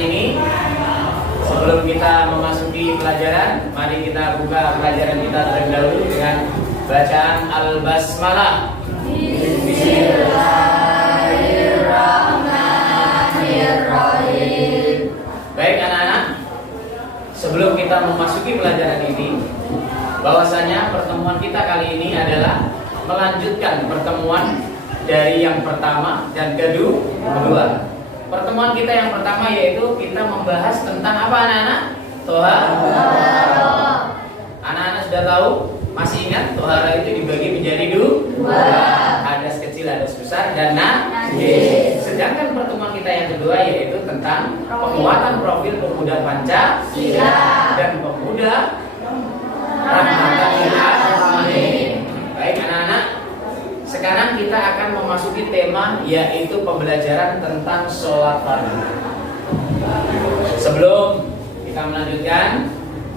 kali ini. Sebelum kita memasuki pelajaran, mari kita buka pelajaran kita terlebih dahulu dengan bacaan Al-Basmalah. Bismillahirrahmanirrahim. Baik anak-anak, sebelum kita memasuki pelajaran ini, bahwasanya pertemuan kita kali ini adalah melanjutkan pertemuan dari yang pertama dan kedua. Pertemuan kita yang pertama yaitu kita membahas tentang apa anak-anak? Tohara. Anak-anak sudah tahu? Masih ingat tohara itu dibagi menjadi dua. Hadas kecil, hadas besar, dan najis. Sedangkan pertemuan kita yang kedua yaitu tentang penguatan profil pemuda Pancasila dan pemuda rahmatan lil alamin. Baik anak-anak, sekarang kita akan memasuki tema yaitu pembelajaran tentang sholat fardu. Sebelum kita melanjutkan,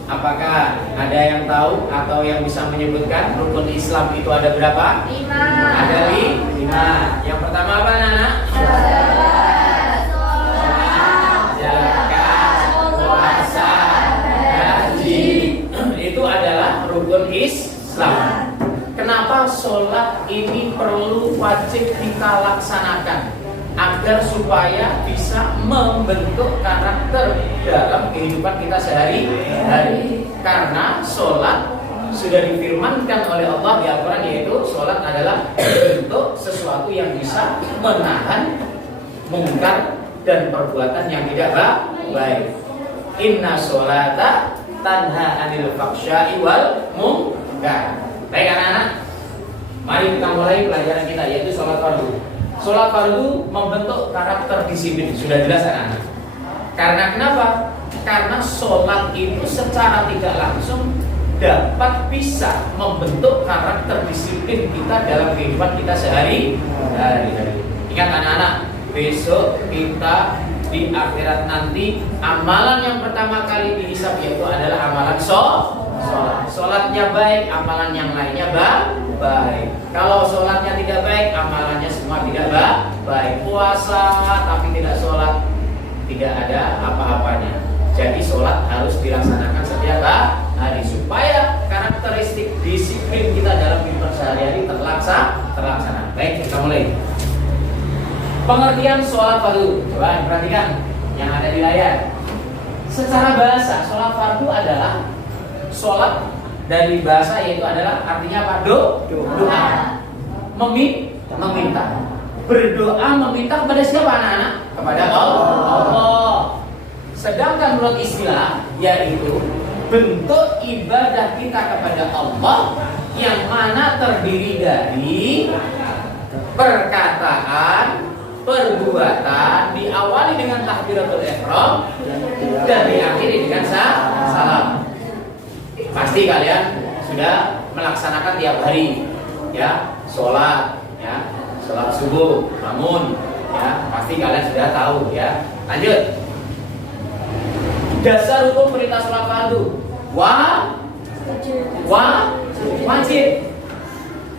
apakah ada yang tahu atau yang bisa menyebutkan rukun Islam itu ada berapa? 5. Ada 5. Yang pertama apa anak-anak? Zakat, puasa, haji. Itu adalah rukun Islam. Kenapa sholat ini perlu wajib kita laksanakan agar supaya bisa membentuk karakter dalam kehidupan kita sehari-hari? Karena sholat sudah difirmankan oleh Allah di Al-Quran, yaitu sholat adalah bentuk sesuatu yang bisa menahan mungkar dan perbuatan yang tidak baik. Inna sholata tanha anil faksya'i wal munkar. Baik anak-anak, mari kita mulai pelajaran kita yaitu sholat fardu. Sholat fardu membentuk karakter disiplin, sudah jelas anak-anak. Karena kenapa? Karena sholat itu secara tidak langsung dapat bisa membentuk karakter disiplin kita dalam kehidupan kita sehari-hari. Ingat anak-anak, besok kita di akhirat nanti amalan yang pertama kali dihisab yaitu adalah amalan sholat. Sholatnya baik, amalan yang lainnya baik. Kalau sholatnya tidak baik, amalannya semua tidak baik. Puasa tapi tidak sholat, tidak ada apa-apanya. Jadi sholat harus dilaksanakan setiap hari supaya karakteristik disiplin kita dalam kehidupan sehari-hari terlaksana. Baik, kita mulai. Pengertian sholat fardu. Coba perhatikan yang ada di layar. Secara bahasa, sholat fardu adalah sholat dari bahasa yaitu adalah artinya apa? Doa. Meminta. Berdoa meminta kepada siapa anak-anak? Kepada Allah. Sedangkan menurut istilah yaitu bentuk ibadah kita kepada Allah yang mana terdiri dari perkataan, perbuatan, diawali dengan takbiratul ihram dan diakhiri dengan salam. Pasti kalian sudah melaksanakan tiap hari, ya, sholat subuh, namun, ya, pasti kalian sudah tahu, ya. Lanjut. Dasar hukum perintah sholat fardu, wajib.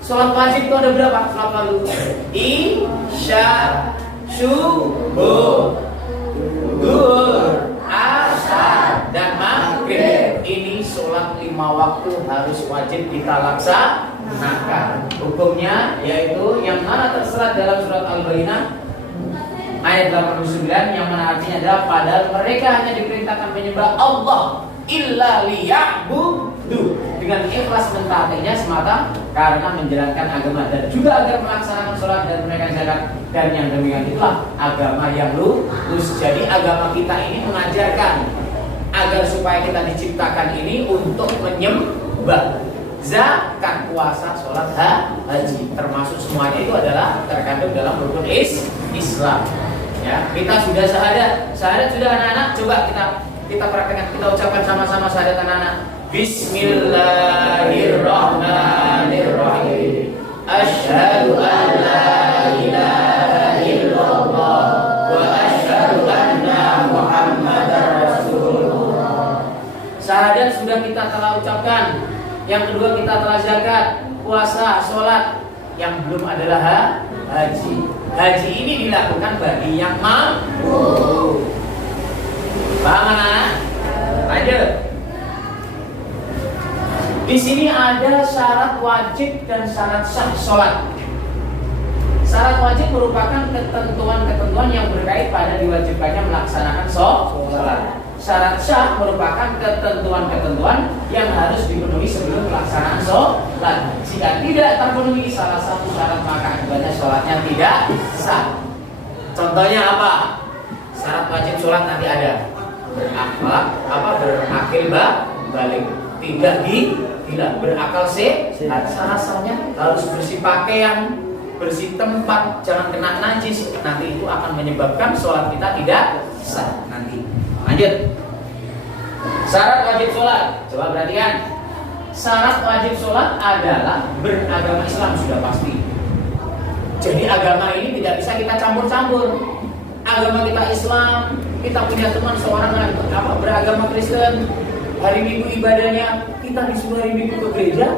Sholat wajib itu ada berapa? Sholat fardu. Isya, subuh, zuhur, asar, dan maghrib. Ini sholat 5 waktu harus wajib kita laksanakan. Hukumnya yaitu yang mana terserat dalam surat Al-Baqarah ayat 89 yang mana artinya adalah padahal mereka hanya diperintahkan menyembah Allah illa liya'budu, dengan ikhlas mentaatinya semata karena menjalankan agama, dan juga agar melaksanakan sholat dan menunaikan zakat, dan yang demikian itulah agama yang lurus. Jadi agama kita ini mengajarkan agar supaya kita diciptakan ini untuk menyembah. Zakat, puasa, sholat, haji, termasuk semuanya itu adalah terkandung dalam rukun Islam. Ya, kita sudah syahadat sudah anak-anak. Coba kita praktekkan, kita ucapkan sama-sama syahadat anak-anak. Bismillahirrahmanirrahim. Asyhadu an la ilaha illallah wa asyhadu anna Muhammadar Rasulullah. Syahadat sudah kita telah ucapkan. Yang kedua kita telah zakat, puasa, sholat. Yang belum adalah haji. Haji ini dilakukan bagi yang mampu. Paham anak? Lanjut. Di sini ada syarat wajib dan syarat sah sholat. Syarat wajib merupakan ketentuan-ketentuan yang berkait pada diwajibkannya melaksanakan sholat. Syarat sah merupakan ketentuan-ketentuan yang harus dipenuhi sebelum pelaksanaan sholat. Jika tidak terpenuhi salah satu syarat, maka akibatnya sholatnya tidak sah. Contohnya apa? Syarat wajib sholat nanti ada berakil balik, tidak berakal sehat. Syaratnya harus bersih pakaian, bersih tempat, jangan kena najis. Nanti itu akan menyebabkan sholat kita tidak sah nanti. Lanjut. Syarat wajib sholat. Coba perhatikan. Syarat wajib sholat adalah beragama Islam, sudah pasti. Jadi agama ini tidak bisa kita campur-campur. Agama kita Islam, kita punya teman seorang beragama Kristen, hari Minggu ibadahnya kita disuruh hari Minggu ke gereja,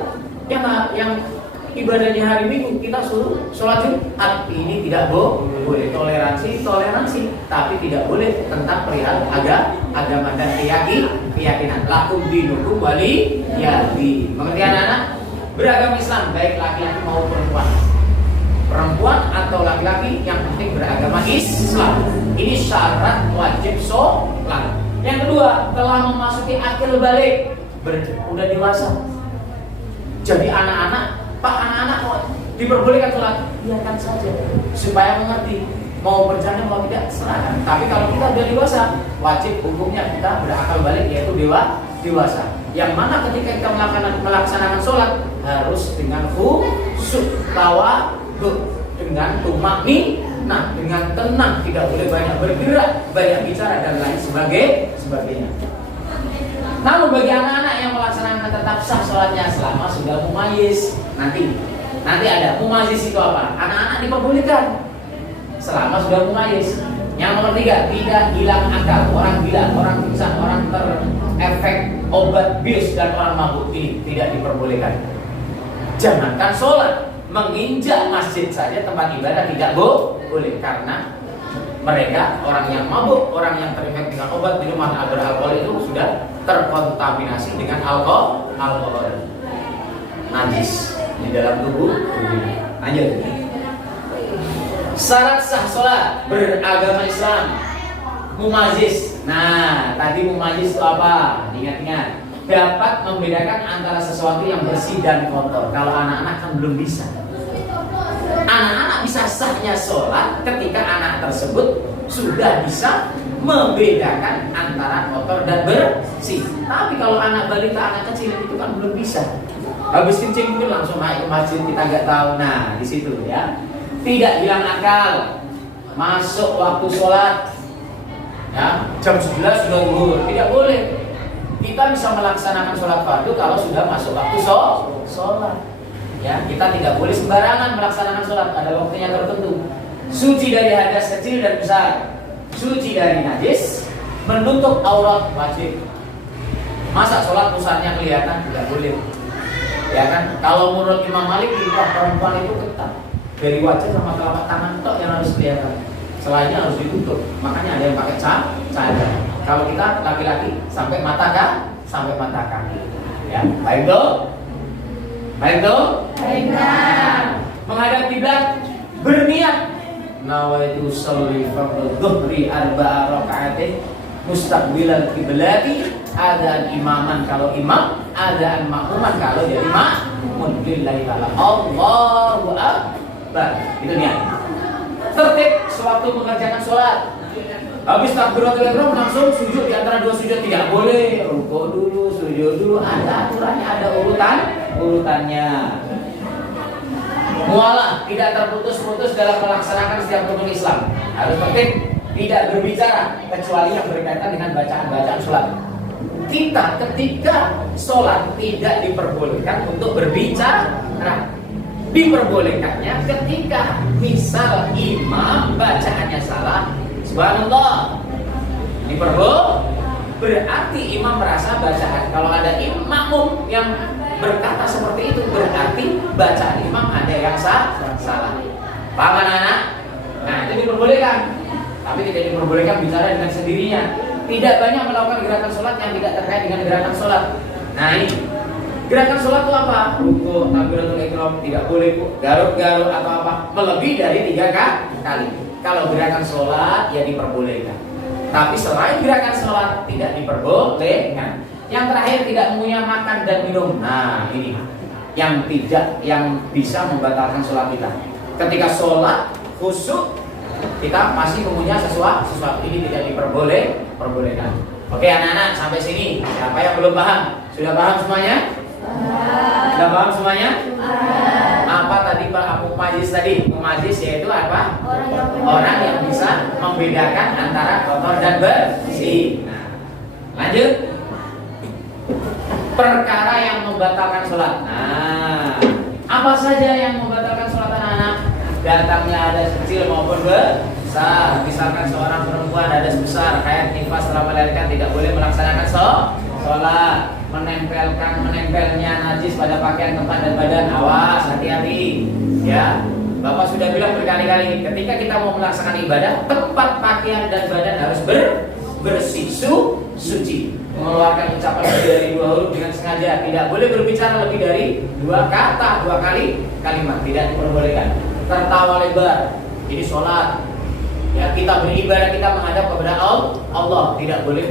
yang ibadahnya hari Minggu kita suruh sholat Jumat. Ini tidak boleh. Toleransi, tapi tidak boleh tentang perihal agama dan keyakinan. Lakum dinukum waliyadi. Mengerti anak-anak? Beragama Islam baik laki-laki maupun perempuan atau laki-laki, yang penting beragama Islam. Ini syarat wajib sholat. Yang kedua, telah memasuki akil balik, udah dewasa. Jadi anak-anak kok diperbolehkan sholat, biarkan saja supaya mengerti, mau bercanda mau tidak serahkan. Tapi kalau kita sudah dewasa, wajib hukumnya kita berakal balik, yaitu dewasa. Yang mana ketika kita melaksanakan sholat harus dengan khusyuk, tawadhu, dengan tumakninah, dengan tenang, tidak boleh banyak bergerak, banyak bicara dan lain sebagainya. Namun bagi anak-anak yang melaksanakan tetap sah sholatnya selama sudah mumayyiz, nanti ada mumayyiz itu apa? Anak-anak diperbolehkan selama sudah mumayyiz. Yang nomor 3, tidak hilang akal. Orang gila, orang pingsan, orang terefek obat bius dan orang mabuk ini tidak diperbolehkan. Jangankan sholat, menginjak masjid saja tempat ibadah tidak boleh, karena mereka orang yang mabuk, orang yang terinfek dengan obat minuman beralkohol itu sudah terkontaminasi dengan alkohol najis di dalam tubuh. Lanjut. Syarat sah sholat beragama Islam, mumayyiz. Nah, tadi mumayyiz itu apa? Ingat-ingat, dapat membedakan antara sesuatu yang bersih dan kotor. Kalau anak-anak kan belum bisa. Anak-anak bisa sahnya sholat ketika anak tersebut sudah bisa membedakan antara kotor dan bersih. Tapi kalau anak balita, anak kecil itu kan belum bisa. Habis kencing itu langsung naik ke masjid, kita nggak tahu. Nah, di situ ya. Tidak hilang akal, masuk waktu sholat, ya, jam 11 sudah zuhur, tidak boleh. Kita bisa melaksanakan sholat fardu kalau sudah masuk waktu sholat. Ya, kita tidak boleh sembarangan melaksanakan sholat, ada waktunya tertentu. Suci dari hadas kecil dan besar, suci dari najis, menutup aurat wajib. Masa sholat pusatnya kelihatan? Tidak boleh. Ya kan? Kalau menurut Imam Malik, perempuan itu ketat, dari wajah sama telapak tangan tok yang harus kelihatan. Selainnya harus ditutup. Makanya ada yang pakai cadar. Kalau kita laki-laki sampai mata kaki. Ya, baik tuh. Menghadap kiblat, berniat nawaitu sholli fardhu dhuhri arba'a raka'atin mustaqbilal kiblati, adaan imaman kalau imam, adaan makmuman kalau jadi makmum. Lillahi ta'ala Allahu akbar. Itu niat. Tertib sewaktu mengerjakan sholat. Habis takbiratul ihram langsung sujud di antara dua sujud, tidak boleh. Rukuk dulu, sujud dulu, ada aturannya, ada urutannya. Mualah, tidak terputus-putus dalam melaksanakan setiap rukun Islam. Harus tertib, tidak berbicara kecuali yang berkaitan dengan bacaan-bacaan sholat. Kita ketika sholat tidak diperbolehkan untuk berbicara. Diperbolehkannya ketika misal imam bacaannya salah, subhanallah, berarti imam merasa bacaan. Kalau ada makmum yang berkata seperti itu, berarti bacaan imam ada yang salah. Paham anak-anak? Nah, itu diperbolehkan. Tapi tidak diperbolehkan bicara dengan sendirinya. tidak banyak melakukan gerakan sholat yang tidak terkait dengan gerakan sholat. Nah ini gerakan sholat itu apa? Rukuk, takbiratul ihram, tidak boleh garuk-garuk atau apa melebihi dari 3 kali. Kalau gerakan sholat ya diperbolehkan. Tapi selain gerakan sholat tidak diperbolehkan. Yang terakhir tidak mempunyai makan dan minum. Nah ini yang bisa membatalkan sholat kita. Ketika sholat khusyuk kita masih mempunyai sesuatu ini tidak diperbolehkan. Oke anak-anak sampai sini. Siapa yang belum paham? Sudah paham semuanya? Sudah paham semuanya? Apa tadi Pak Majlis tadi? Majlis yaitu apa? Orang yang bisa membedakan antara kotor dan bersih. Nah, lanjut. Perkara yang membatalkan sholat. Nah, apa saja yang membatalkan sholat anak-anak? Datangnya hadas kecil maupun besar. Misalkan seorang perempuan hadas besar, haid, nifas setelah melahirkan tidak boleh melaksanakan sholat. Menempelnya najis pada pakaian, tempat dan badan, awas, hati-hati. Ya, Bapak sudah bilang berkali-kali, ketika kita mau melaksanakan ibadah, tempat pakaian dan badan harus bersih, suci. Mengeluarkan ucapan lebih dari 2 huruf dengan sengaja, tidak boleh berbicara lebih dari 2 kata, 2 kali kalimat, tidak diperbolehkan. Tertawa lebar, ini sholat. Ya, kita beribadah, kita menghadap kepada Allah, tidak boleh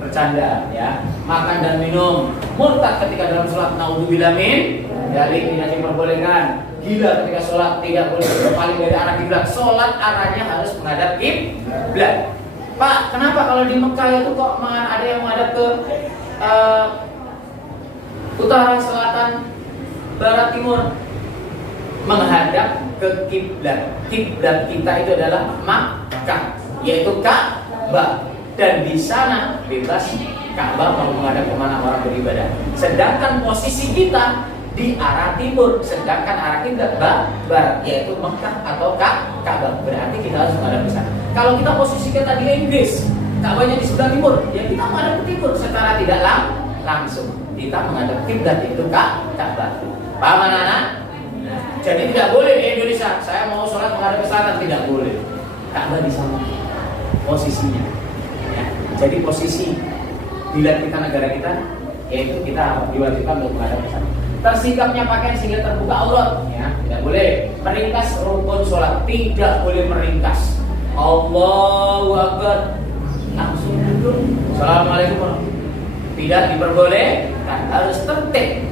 bercanda. Ya, makan dan minum, murtad ketika dalam sholat, naudzubillah min dzalik, tidak diperbolehkan. Gila ketika sholat, tidak boleh berpaling dari arah kiblat. Sholat arahnya harus menghadap kiblat. Pak, kenapa kalau di Mekah itu kok ada yang menghadap ke utara, selatan, barat, timur? Menghadap ke kiblat. Kiblat kita itu adalah Makkah, yaitu Ka'bah, dan di sana bebas Ka'bah mau menghadap kemana orang beribadah. Sedangkan posisi kita di arah timur, sedangkan arah kiblat barat, yaitu Mekah atau Ka'bah. Berarti kita harus menghadap ke sana. Kalau kita posisi kita di Inggris, Ka'bahnya di sebelah timur, ya kita menghadap ke timur secara tidak langsung. Kita menghadap kiblat itu Ka'bah. Paham anak-anak? Jadi tidak boleh di Indonesia saya mau sholat menghadap ke selatan, tidak boleh. Ka'bah di sana posisinya. Ya. Jadi posisi bila kita negara kita, yaitu kita diwajibkan untuk menghadap ke sana. Tersikapnya pakaian sehingga terbuka aurat, ya tidak boleh. Meringkas rukun sholat, tidak boleh meringkas. Allahu Akbar, langsung duduk. Assalamualaikum. Tidak diperbolehkan, harus tertib,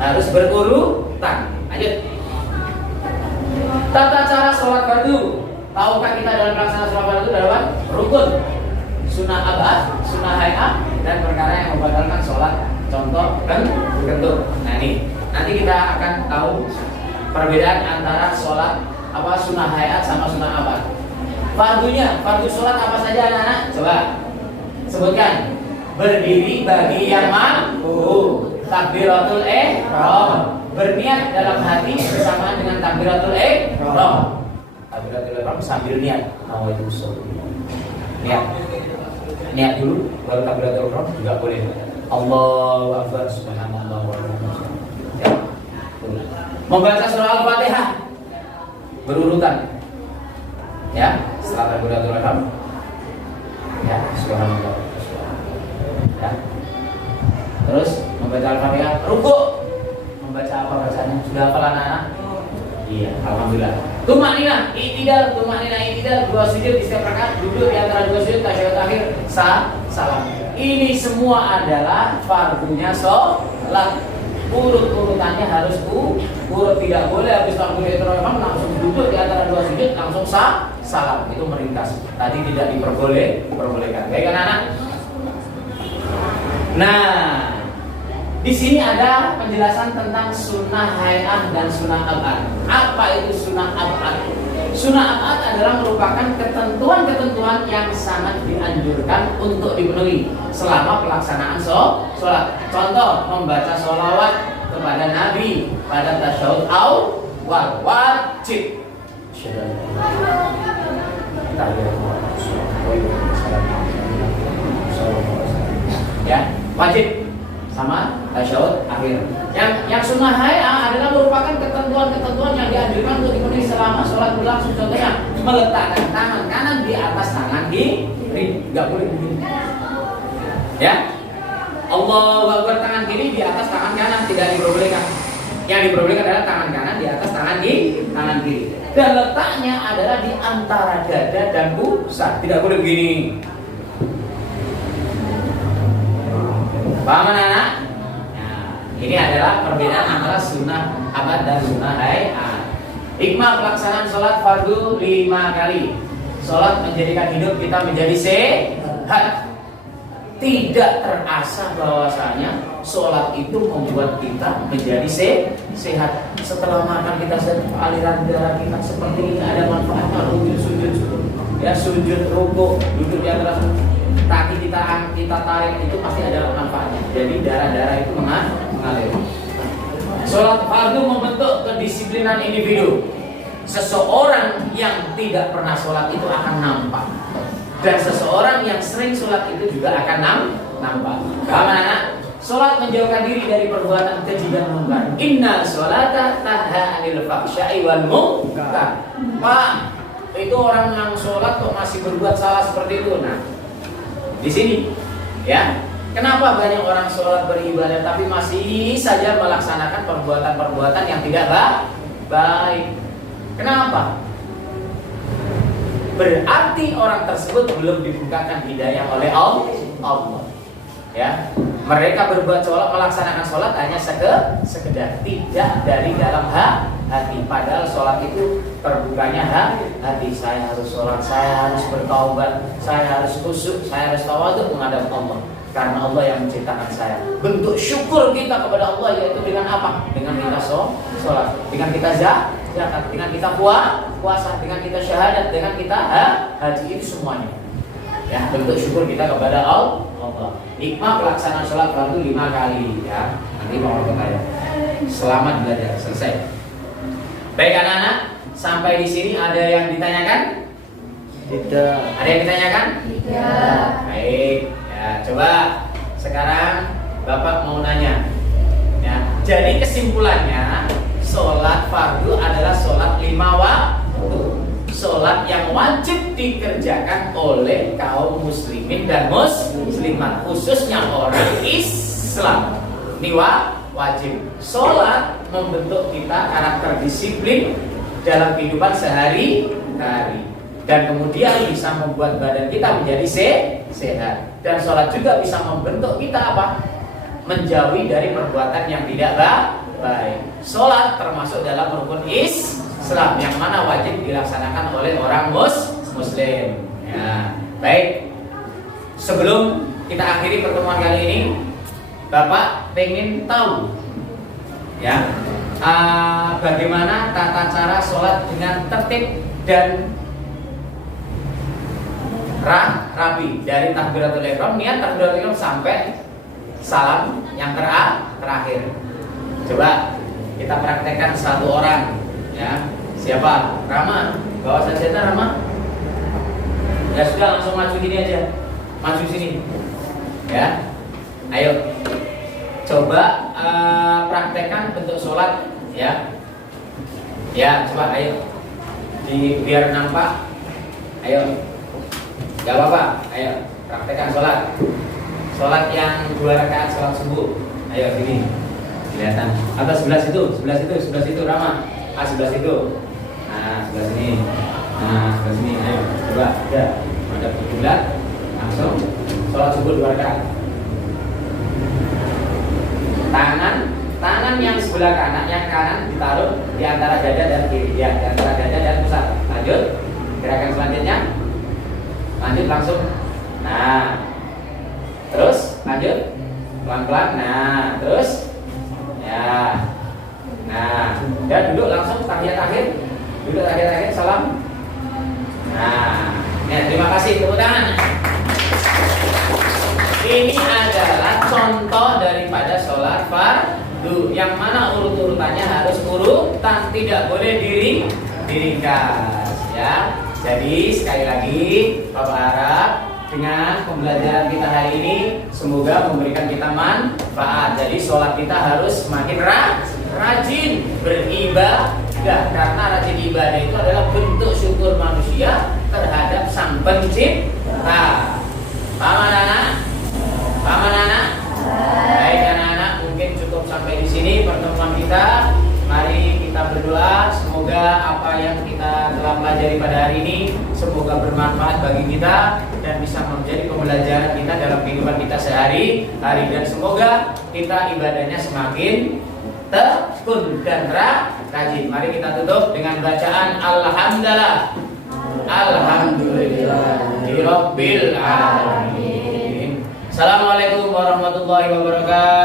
harus berurutan. Lanjut. Tata cara sholat fardu. Tahukah kita dalam pelaksanaan sholat fardu adalah rukun, sunnah abad, sunnah hayat, dan perkara yang membatalkan sholat. Contoh bentuk. Nah ini nanti kita akan tahu perbedaan antara sholat sunnah hayat sama sunnah abad. Fardunya, fardu sholat apa saja anak-anak? Coba sebutkan. Berdiri bagi yang mampu, takbiratul ihram, berniat dalam hati bersamaan dengan takbiratul ihram. Takbiratul ihram sambil niat. Nawaitu sholat. Niat dulu baru takbiratul ihram juga boleh. Allahu Akbar, subhanallah walhamdulillah. Ya. Membaca surah Al-Fatihah berurutan. Ya, setelah takbiratul ihram. Ya, subhanallah. Ya. Terus membaca Al-Fatihah, rukuk. Membaca apa bacanya? Sudah hafal anak-anak? Iya, alhamdulillah. Tumakninah, i'tidal, 2 sujud di setiap rakaat, duduk di antara 2 sujud, tasyahud akhir, salam. Ini semua adalah fardunya sholat. Urut-urutannya harus urut, tidak boleh habis takbiratul ihram langsung duduk di antara 2 sujud langsung salam. Itu meringkas. Tadi tidak diperbolehkan. Baik anak-anak? Nah, di sini ada penjelasan tentang sunnah hayat dan sunnah abad. Apa itu sunnah abad? Sunnah abad adalah merupakan ketentuan-ketentuan yang sangat dianjurkan untuk dipenuhi selama pelaksanaan sholat. Contoh, membaca sholawat kepada Nabi pada tasyahud awal wajib. Ya, wajib sama tasyahud akhir. Yang sunnah hay'ah adalah merupakan ketentuan-ketentuan yang dianjurkan untuk dipenuhi selama sholat berlangsung. Contohnya meletakkan tangan kanan di atas tangan kiri, nggak boleh begini. Ya, Allahu Akbar, tangan kiri di atas tangan kanan, tidak diperbolehkan. Yang diperbolehkan adalah tangan kanan di atas tangan kiri. Dan letaknya adalah di antara dada dan pusat, tidak boleh begini. Paham anak-anak? Ini adalah perbedaan antara sunnah abad dan sunnah hay'ah. Hikmah pelaksanaan sholat fardu 5 kali. Sholat menjadikan hidup kita menjadi sehat. Tidak terasa bahwasanya sholat itu membuat kita menjadi sehat. Setelah makan kita aliran darah kita seperti ini, ada manfaatnya. Sujud, ya sujud, rukuk, duduk di atas kaki kita tarik, itu pasti ada manfaatnya. Jadi darah-darah itu mengalir. Sholat fardu membentuk kedisiplinan individu. Seseorang yang tidak pernah sholat itu akan nampak, dan seseorang yang sering sholat itu juga akan nampak. Paham anak? Sholat menjauhkan diri dari perbuatan keji dan munkar. Inna sholata tanha 'anil fahsya'i wal munkar. Pak, itu orang yang sholat kok masih berbuat salah seperti itu. Nah, di sini, ya, kenapa banyak orang sholat beribadah tapi masih saja melaksanakan perbuatan-perbuatan yang tidak baik? Kenapa? Berarti orang tersebut belum dibukakan hidayah oleh Allah. Ya, mereka berbuat sholat, melaksanakan sholat hanya sekedar, tidak dari dalam hati. Padahal sholat itu terbukanya hati. Saya harus sholat, saya harus bertaubat, saya harus khusyuk, saya harus tawadhu menghadap Allah. Karena Allah yang menciptakan saya. Bentuk syukur kita kepada Allah yaitu dengan apa? Dengan kita sholat, dengan kita zakat, dengan kita puasa, dengan kita syahadat, dengan kita haji, itu semuanya. Ya, bentuk syukur kita kepada Allah. Hikmah pelaksanaan sholat fardu 5 kali, ya. Nanti mau bertanya. Selamat belajar, selesai. Baik anak-anak, sampai di sini ada yang ditanyakan? Tidak. Ada yang ditanyakan? Tidak. Baik, ya. Coba sekarang Bapak mau nanya. Ya. Jadi kesimpulannya, sholat fardu adalah sholat 5 waktu. Sholat yang wajib dikerjakan oleh kaum muslimin dan muslimat, khususnya orang Islam. Ini wajib. Sholat membentuk kita karakter disiplin dalam kehidupan sehari-hari, dan kemudian bisa membuat badan kita menjadi sehat. Dan sholat juga bisa membentuk kita apa? Menjauhi dari perbuatan yang tidak baik. Sholat termasuk dalam rukun Islam yang mana wajib dilaksanakan oleh orang muslim. Ya, baik. Sebelum kita akhiri pertemuan kali ini, Bapak pengen tahu, ya, bagaimana tata cara sholat dengan tertib dan rapi dari takbiratul ihram, niat takbiratul ihram sampai salam yang terakhir. Coba kita praktekkan satu orang, ya. Siapa? Rama. Bawa sajadah Rama. Ya sudah, langsung maju gini aja. Maju sini. Ya. Ayo. Coba praktekkan bentuk sholat, ya. Ya, coba ayo. Biar nampak. Ayo. Gak apa-apa. Ayo, praktekkan sholat. Sholat yang 2 rakaat sholat subuh. Ayo sini. Kelihatan. Atau sebelah situ Rama. Sebelah situ. Nah, sebelah sini. Nah, sebelah sini. Ayo, coba. Ya, madhab kiblat. Langsung sholat subuh 2 rakaat. Tangan yang sebelah kanan, yang kanan ditaruh di antara dada dan kiri, ya, di antara dada dan pusat. Lanjut. Gerakan selanjutnya. Lanjut langsung. Nah. Terus lanjut. Pelan-pelan. Nah, terus. Ya. Nah, dan duduk langsung tahiyat akhir. Duduk tahiyat akhir, salam. Nah, ya, terima kasih, tepuk tangan. Ini adalah contoh daripada sholat fardu, yang mana urut-urutannya harus urutan, tidak boleh diringkas, ya. Jadi sekali lagi Bapak harap dengan pembelajaran kita hari ini. Semoga memberikan kita manfaat. Jadi sholat kita harus semakin rajin beribadah, karena rajin ibadah itu adalah bentuk syukur manusia terhadap Sang Pencipta. Paham anak-anak? Paham anak-anak? Baik anak-anak, mungkin cukup sampai di sini pertemuan kita. Mari kita berdoa, semoga apa yang kita telah pelajari pada hari ini semoga bermanfaat bagi kita dan bisa menjadi pembelajaran kita dalam kehidupan kita sehari-hari, dan semoga kita ibadahnya semakin tekun dan rajin. Mari kita tutup dengan bacaan Alhamdulillah. Alhamdulillahirabbil alamin. Assalamualaikum warahmatullahi wabarakatuh.